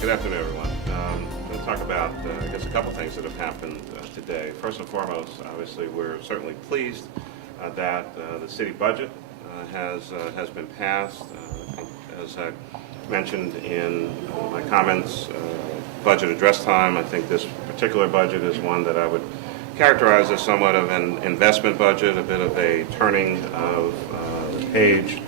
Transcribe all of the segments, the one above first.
Good afternoon, everyone. I'm going to talk about, I guess, a couple things that have happened today. First and foremost, obviously, we're certainly pleased that the city budget has been passed. I think, as I mentioned in my comments, budget address time, I think this particular budget is one that I would characterize as somewhat of an investment budget, a bit of a turning of the page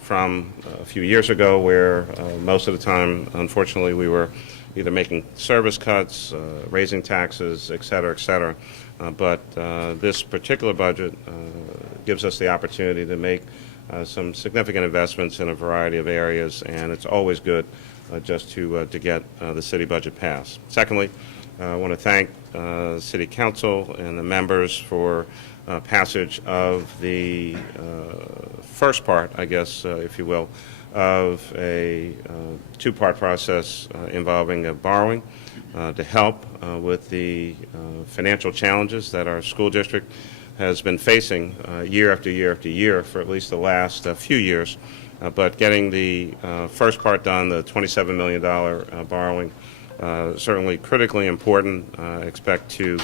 from a few years ago, where most of the time, unfortunately, we were either making service cuts, raising taxes, et cetera, et cetera. But this particular budget gives us the opportunity to make some significant investments in a variety of areas, and it's always good just to get the city budget passed. Secondly, I want to thank City Council and the members for passage of the first part, I guess, if you will, of a two-part process involving borrowing to help with the financial challenges that our school district has been facing year after year after year for at least the last few years. But getting the first part done, the $27 million borrowing, certainly critically important. I expect to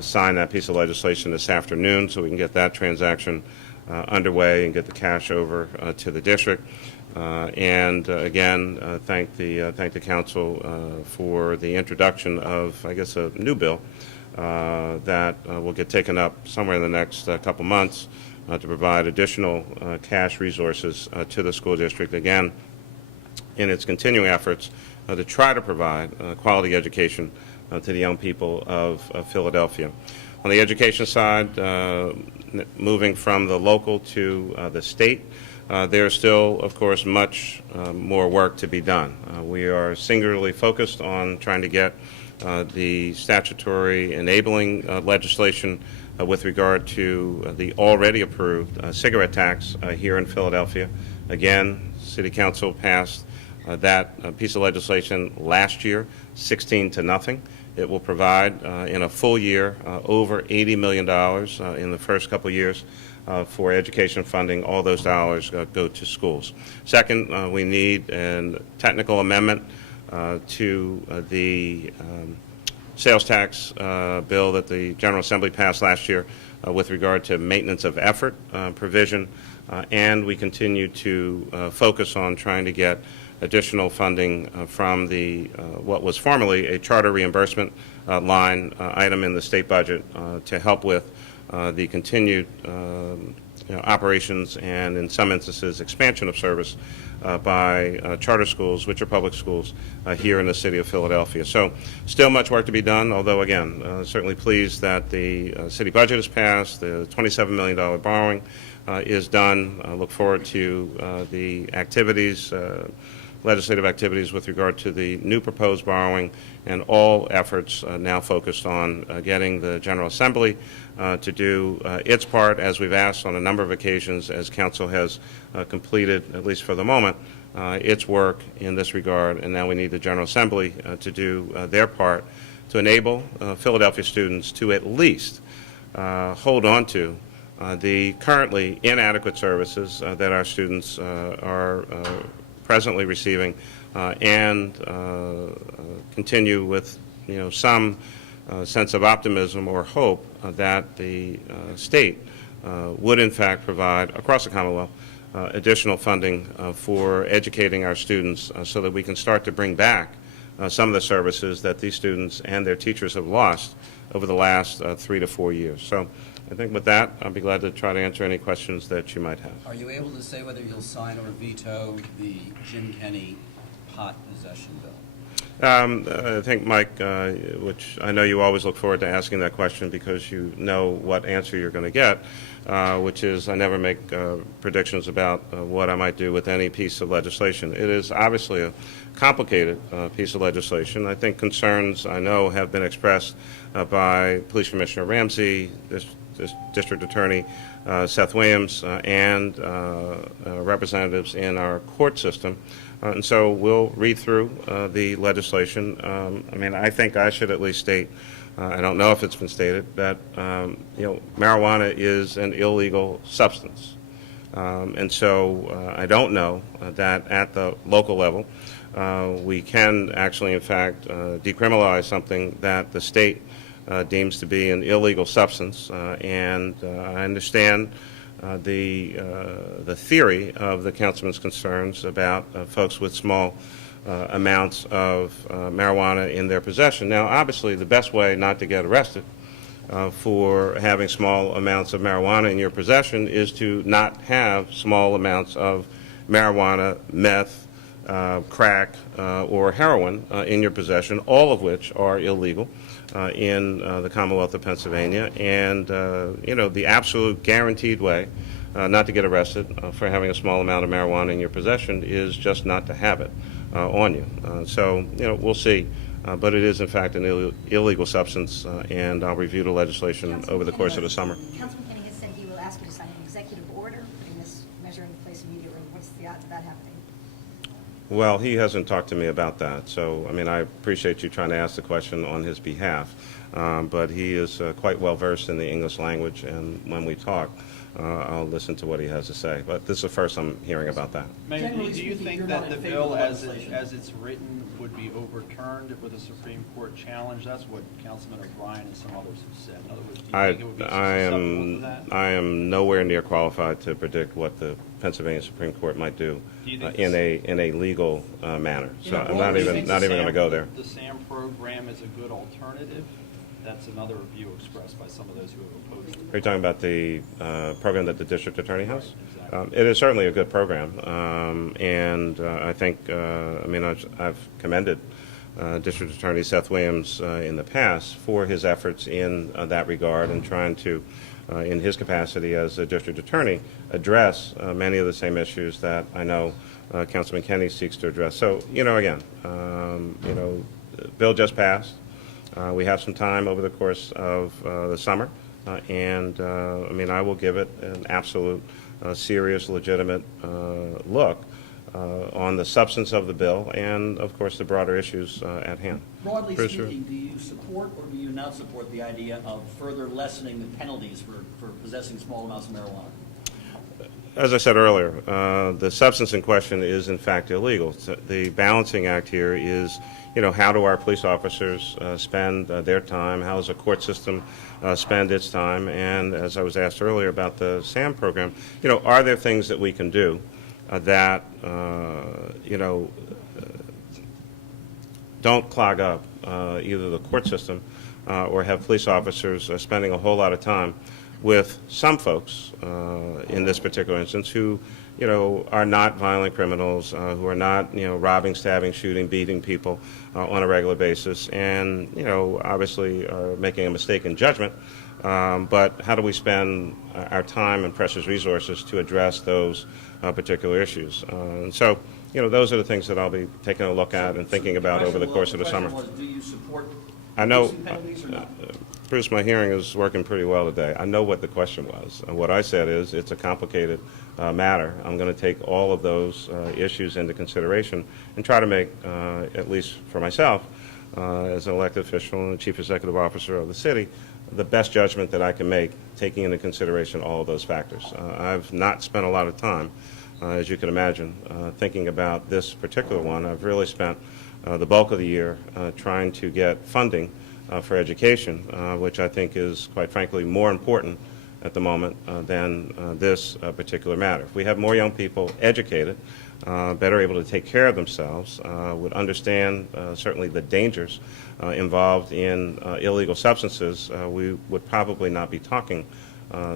sign that piece of legislation this afternoon so we can get that transaction underway and get the cash over to the district. And again, thank the council for the introduction of, I guess, a new bill that will get taken up somewhere in the next couple months to provide additional cash resources to the school district, again, in its continuing efforts to try to provide quality education to the young people of Philadelphia. On the education side, moving from the local to the state, there's still, of course, much more work to be done. We are singularly focused on trying to get the statutory enabling legislation with regard to the already approved cigarette tax here in Philadelphia. Again, City Council passed that piece of legislation last year, 16-0. It will provide in a full year over $80 million in the first couple of years for education funding. All those dollars go to schools. Second, we need a technical amendment to the sales tax bill that the General Assembly passed last year with regard to maintenance of effort provision, and we continue to focus on trying to get additional funding from the what was formerly a charter reimbursement line item in the state budget to help with the continued operations and, in some instances, expansion of service by charter schools, which are public schools, here in the city of Philadelphia. So still much work to be done, although, again, certainly pleased that the city budget is passed, the $27 million borrowing is done. I look forward to the activities, legislative activities with regard to the new proposed borrowing, and all efforts now focused on getting the General Assembly to do its part, as we've asked on a number of occasions, as Council has completed, at least for the moment, its work in this regard, and now we need the General Assembly to do their part to enable Philadelphia students to at least hold on to the currently inadequate services that our students are presently receiving, and continue with some sense of optimism or hope that the state would in fact provide across the Commonwealth additional funding for educating our students so that we can start to bring back some of the services that these students and their teachers have lost over the last 3 to 4 years. So I think with that, I'll be glad to try to answer any questions that you might have. Are you able to say whether you'll sign or veto the Jim Kenney pot possession bill? I think, Mike, which I know you always look forward to asking that question because you know what answer you're going to get, which is I never make predictions about what I might do with any piece of legislation. It is obviously a complicated piece of legislation. I think concerns, I know, have been expressed by Police Commissioner Ramsey, this District Attorney Seth Williams, and representatives in our court system. And so we'll read through the legislation. I mean, I think I should at least state, I don't know if it's been stated, that marijuana is an illegal substance. And so I don't know that at the local level we can actually, in fact, decriminalize something that the state deems to be an illegal substance. And I understand the theory of the councilman's concerns about folks with small amounts of marijuana in their possession. Now, obviously, the best way not to get arrested for having small amounts of marijuana in your possession is to not have small amounts of marijuana, meth, crack, or heroin in your possession, all of which are illegal in the Commonwealth of Pennsylvania. And, the absolute guaranteed way not to get arrested for having a small amount of marijuana in your possession is just not to have it on you. So, we'll see. But it is, in fact, an illegal substance, and I'll review the legislation over the course of the summer. Councilman Kenny has said he will ask you to sign an executive order putting this measure into place immediately. What's the odds of that happening? Well, he hasn't talked to me about that. So, I appreciate you trying to ask the question on his behalf. But he is quite well versed in the English language, and when we talk, I'll listen to what he has to say. But this is the first I'm hearing about that. Mayor, Generally do you speaking, think you're that not the in favor bill of as legislation? it's written would be overturned with a Supreme Court challenge? That's what Councilman O'Brien and some others have said. In other words, do you think it would be susceptible to that? I am nowhere near qualified to predict what the Pennsylvania Supreme Court might do Do you think in a legal manner. You So know, I'm well, not do you even think not even going to go there. The SAM program is a good alternative? That's another view expressed by some of those who have opposed it. Are you talking about the program that the district attorney has? Right, exactly. It is certainly a good program, and I think I've commended District Attorney Seth Williams in the past for his efforts in that regard and trying to, in his capacity as a district attorney, address many of the same issues that I know Councilman Kenny seeks to address. So, again, the bill just passed. We have some time over the course of the summer, and I will give it an absolute, serious, legitimate look on the substance of the bill and, of course, the broader issues at hand. Broadly Bruce, sure. speaking, do you support or do you not support the idea of further lessening the penalties for possessing small amounts of marijuana? As I said earlier, the substance in question is, in fact, illegal. So the balancing act here is, how do our police officers spend their time? How does the court system spend its time? And as I was asked earlier about the SAM program, are there things that we can do that, don't clog up either the court system or have police officers spending a whole lot of time with some folks in this particular instance who, are not violent criminals, who are not, robbing, stabbing, shooting, beating people on a regular basis, and, obviously are making a mistake in judgment. But how do we spend our time and precious resources to address those particular issues? And so, those are the things that I'll be taking a look at and thinking about over the course of the summer. question was, do you support I know, reducing penalties or not? Bruce, my hearing is working pretty well today. I know what the question was. And what I said is it's a complicated matter. I'm going to take all of those issues into consideration and try to make, at least for myself, as an elected official and the chief executive officer of the city, the best judgment that I can make, taking into consideration all of those factors. I've not spent a lot of time, as you can imagine, thinking about this particular one. I've really spent the bulk of the year trying to get funding for education, which I think is, quite frankly, more important at the moment than this particular matter. If we have more young people educated, better able to take care of themselves, would understand certainly the dangers involved in illegal substances, we would probably not be talking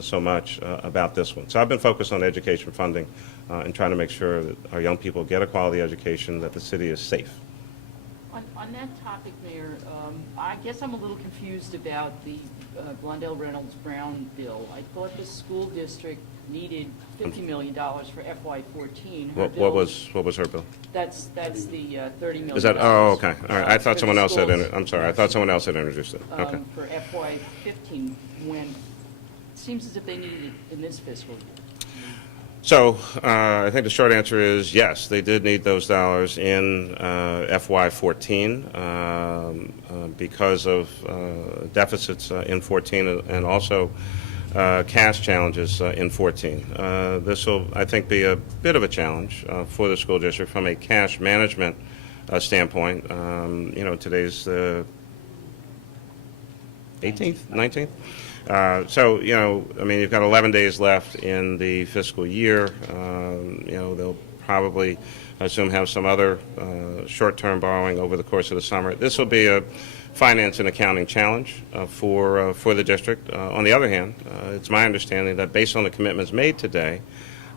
so much about this one. So I've been focused on education funding and trying to make sure that our young people get a quality education, that the city is safe. On that topic, Mayor, I guess I'm a little confused about the Blondell-Reynolds-Brown bill. I thought the school district needed $50 million for FY14. What was her bill? That's the $30 million. Is that, oh, okay, all right. I for thought the someone else had, schools, I'm sorry, I thought someone else had introduced it. Okay. For FY15, when it seems as if they needed it in this fiscal year. So I think the short answer is yes, they did need those dollars in FY14 because of deficits in 14 and also cash challenges in 14. This will, I think, be a bit of a challenge for the school district from a cash management standpoint. Today's the 18th, 19th. So, you've got 11 days left in the fiscal year. They'll probably, I assume, have some other short-term borrowing over the course of the summer. This will be a finance and accounting challenge for the district. On the other hand, it's my understanding that based on the commitments made today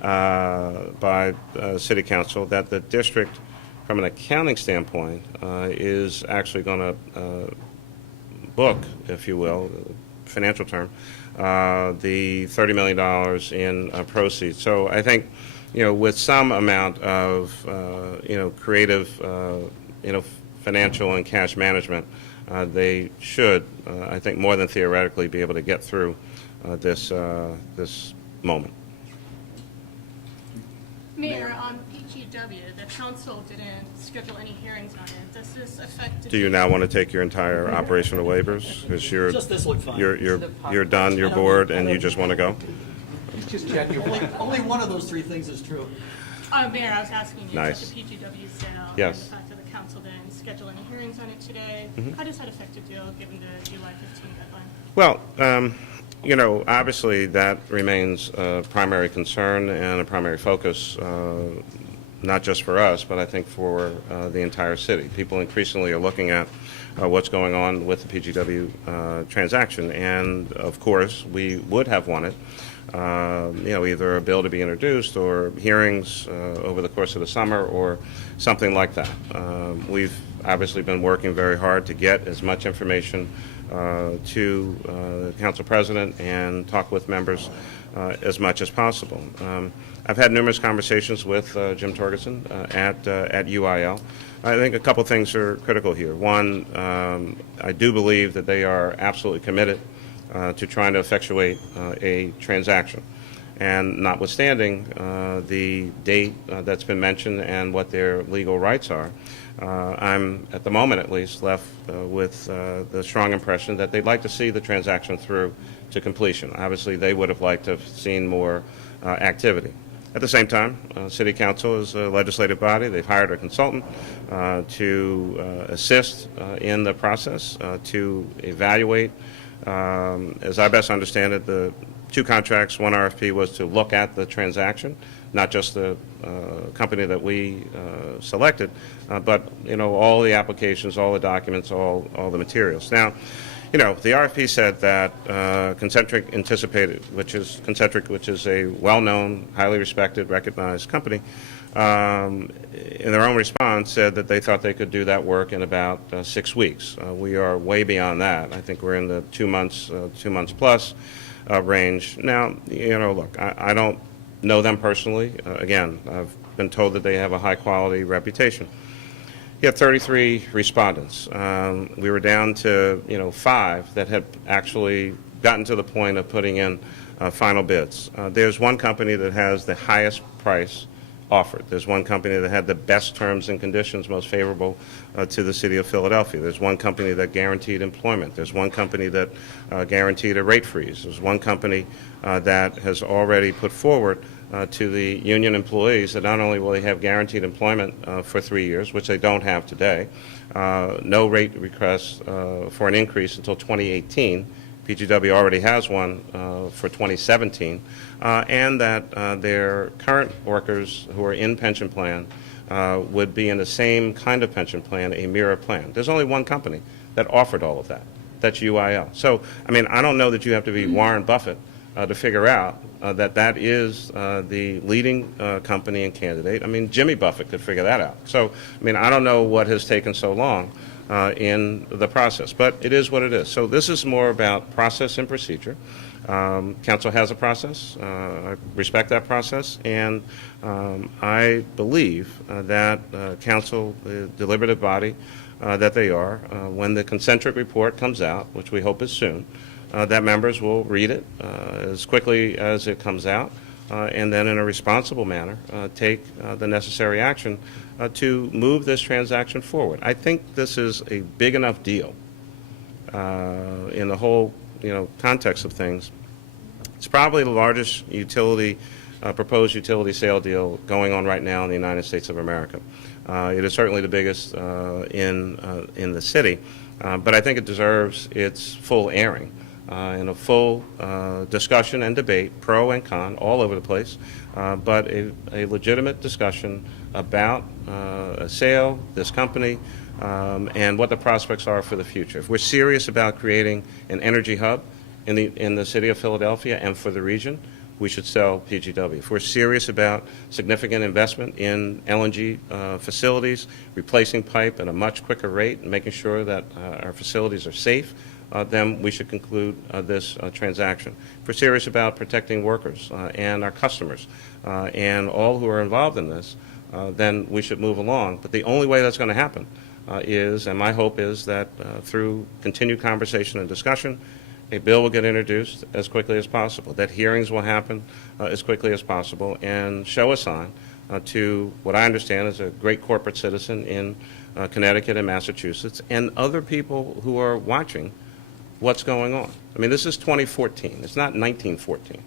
by City Council, that the district, from an accounting standpoint, is actually going to book, if you will, financial term, the $30 million in proceeds. So I think, with some amount of, creative, financial and cash management, they should, I think, more than theoretically, be able to get through this moment. Mayor, on PGW, the council didn't schedule any hearings on it. Does this affect? Do you now want to take your entire operation to waivers? Because Just this looked fine. you're done, you're bored, and you just want to go? Only one of those three things is true. Mayor, I was asking you about Nice. the PGW sale. Yes. And the fact that the council didn't schedule any hearings on it today. How does that affect the deal, given the July 15 deadline? Well, obviously that remains a primary concern and a primary focus, not just for us, but I think for the entire city. People increasingly are looking at what's going on with the PGW transaction, and of course, we would have wanted, either a bill to be introduced or hearings over the course of the summer or something like that. We've obviously been working very hard to get as much information to the council president and talk with members as much as possible. I've had numerous conversations with Jim Torgerson at UIL. I think a couple things are critical here. One, I do believe that they are absolutely committed to trying to effectuate a transaction. And notwithstanding the date that's been mentioned and what their legal rights are, I'm, at the moment at least, left with the strong impression that they'd like to see the transaction through to completion. Obviously, they would have liked to have seen more activity. At the same time, City Council is a legislative body. They've hired a consultant to assist in the process, to evaluate. As I best understand it, the two contracts, one RFP was to look at the transaction, not just the company that we selected, but all the applications, all the documents, all the materials. Now, the RFP said that Concentric anticipated, which is a well-known, highly respected, recognized company, in their own response said that they thought they could do that work in about 6 weeks. We are way beyond that. I think we're in the 2 months plus range. Now, look, I don't know them personally. Again, I've been told that they have a high-quality reputation. You had 33 respondents. We were down to 5 that had actually gotten to the point of putting in final bids. There's one company that has the highest price offered. There's one company that had the best terms and conditions most favorable to the city of Philadelphia. There's one company that guaranteed employment. There's one company that guaranteed a rate freeze. There's one company that has already put forward to the union employees that not only will they have guaranteed employment for 3 years, which they don't have today, no rate request for an increase until 2018. PGW already has one for 2017, and that their current workers who are in pension plan would be in the same kind of pension plan, a mirror plan. There's only one company that offered all of that. That's UIL. So, I don't know that you have to be Warren Buffett to figure out that is the leading company and candidate. Jimmy Buffett could figure that out. So, I don't know what has taken so long in the process, but it is what it is. So this is more about process and procedure. Council has a process. I respect that process, and I believe that Council, the deliberative body that they are, when the concentric report comes out, which we hope is soon, that members will read it as quickly as it comes out, and then in a responsible manner take the necessary action to move this transaction forward. I think this is a big enough deal in the whole context of things. It's probably the largest proposed utility sale deal going on right now in the United States of America. It is certainly the biggest in the city, but I think it deserves its full airing and a full discussion and debate, pro and con, all over the place, but a legitimate discussion about a sale, this company, and what the prospects are for the future. If we're serious about creating an energy hub in the city of Philadelphia and for the region, we should sell PGW. If we're serious about significant investment in LNG facilities, replacing pipe at a much quicker rate, and making sure that our facilities are safe, then we should conclude this transaction. If we're serious about protecting workers and our customers and all who are involved in this, then we should move along. But the only way that's going to happen is, and my hope is that through continued conversation and discussion, a bill will get introduced as quickly as possible, that hearings will happen as quickly as possible, and show a sign to what I understand is a great corporate citizen in Connecticut and Massachusetts and other people who are watching what's going on. I mean, this is 2014. It's not 1914.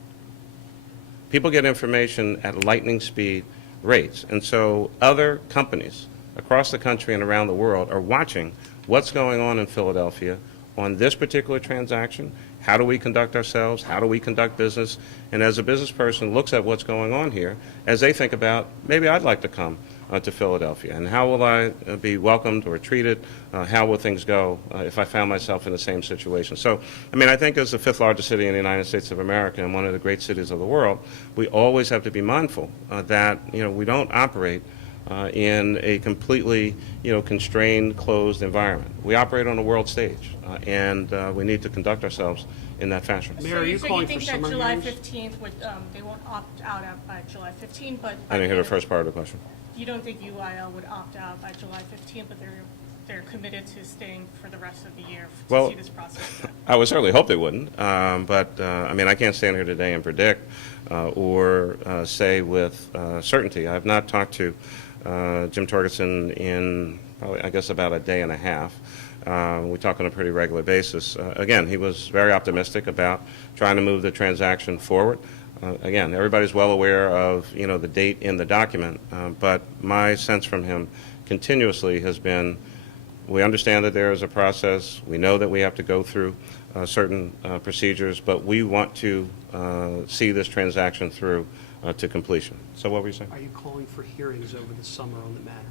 People get information at lightning speed rates, and so other companies across the country and around the world are watching what's going on in Philadelphia on this particular transaction. How do we conduct ourselves? How do we conduct business? And as a business person looks at what's going on here, as they think about, maybe I'd like to come to Philadelphia, and how will I be welcomed or treated? How will things go if I found myself in the same situation? So, I mean, I think as the fifth largest city in the United States of America and one of the great cities of the world, we always have to be mindful that, we don't operate in a completely, constrained, closed environment. We operate on a world stage, and we need to conduct ourselves in that fashion. So you think that July 15th would, they won't opt out by July 15th, but... I didn't hear the first part of the question. You don't think UIL would opt out by July 15th, but they're committed to staying for the rest of the year to see this process through? I would certainly hope they wouldn't, but I can't stand here today and predict or say with certainty. I've not talked to Jim Torgerson in probably, I guess, about a day and a half. We talk on a pretty regular basis. Again, he was very optimistic about trying to move the transaction forward. Again, everybody's well aware of, the date in the document, but my sense from him continuously has been, we understand that there is a process. We know that we have to go through certain procedures, but we want to see this transaction through to completion. So what were you saying? Are you calling for hearings over the summer on the matter?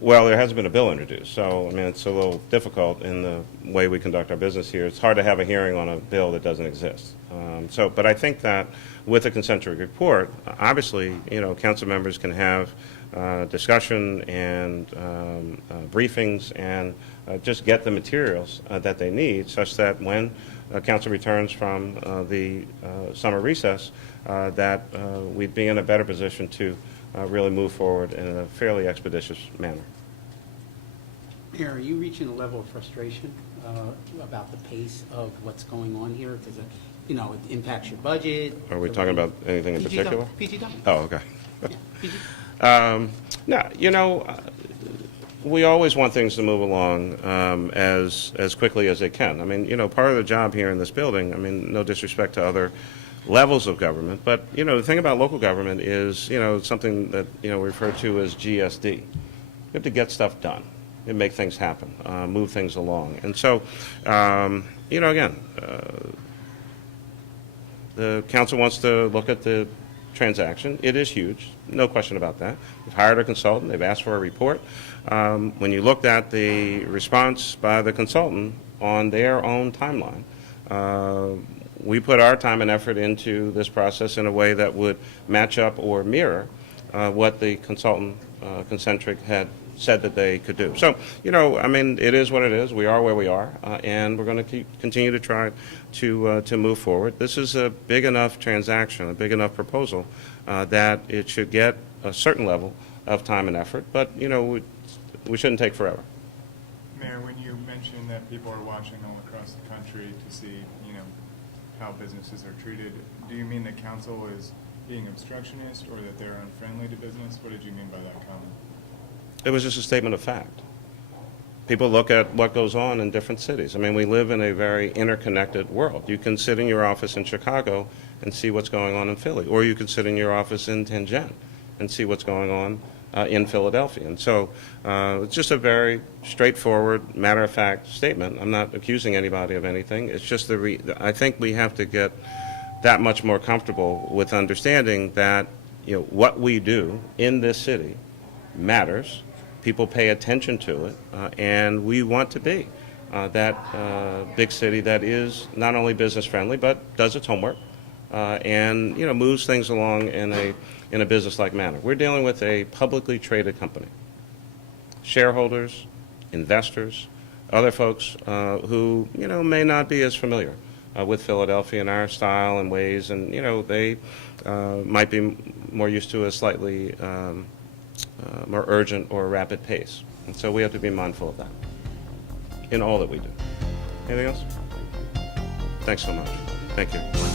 Well, there hasn't been a bill introduced, so, it's a little difficult in the way we conduct our business here. It's hard to have a hearing on a bill that doesn't exist. But I think that with a concentric report, obviously, council members can have discussion and briefings and just get the materials that they need, such that when council returns from the summer recess, that we'd be in a better position to really move forward in a fairly expeditious manner. Mayor, are you reaching a level of frustration about the pace of what's going on here? Because, it impacts your budget. Are we talking about anything in particular? PGW. Oh, okay. Yeah, No, we always want things to move along as quickly as they can. Part of the job here in this building, no disrespect to other levels of government, but, the thing about local government is, something that, we refer to as GSD. You have to get stuff done and make things happen, move things along. And so, again, the council wants to look at the transaction. It is huge, no question about that. We've hired a consultant. They've asked for a report. When you looked at the response by the consultant on their own timeline, we put our time and effort into this process in a way that would match up or mirror what the consultant, Concentric, had said that they could do. So, it is what it is. We are where we are, and we're going to continue to try to move forward. This is a big enough transaction, a big enough proposal, that it should get a certain level of time and effort, but, we shouldn't take forever. Mayor, when you mentioned that people are watching all across the country to see, how businesses are treated, do you mean that council is being obstructionist or that they're unfriendly to business? What did you mean by that comment? It was just a statement of fact. People look at what goes on in different cities. We live in a very interconnected world. You can sit in your office in Chicago and see what's going on in Philly, or you can sit in your office in Tianjin and see what's going on in Philadelphia. And so it's just a very straightforward, matter-of-fact statement. I'm not accusing anybody of anything. It's just I think we have to get that much more comfortable with understanding that, you know, what we do in this city matters. People pay attention to it, and we want to be that big city that is not only business friendly but does its homework and, you know, moves things along in a business-like manner. We're dealing with a publicly traded company. Shareholders, investors, other folks who, you know, may not be as familiar with Philadelphia and our style and ways, and, you know, they might be more used to a slightly more urgent or rapid pace. And so we have to be mindful of that in all that we do. Anything else? Thanks so much. Thank you.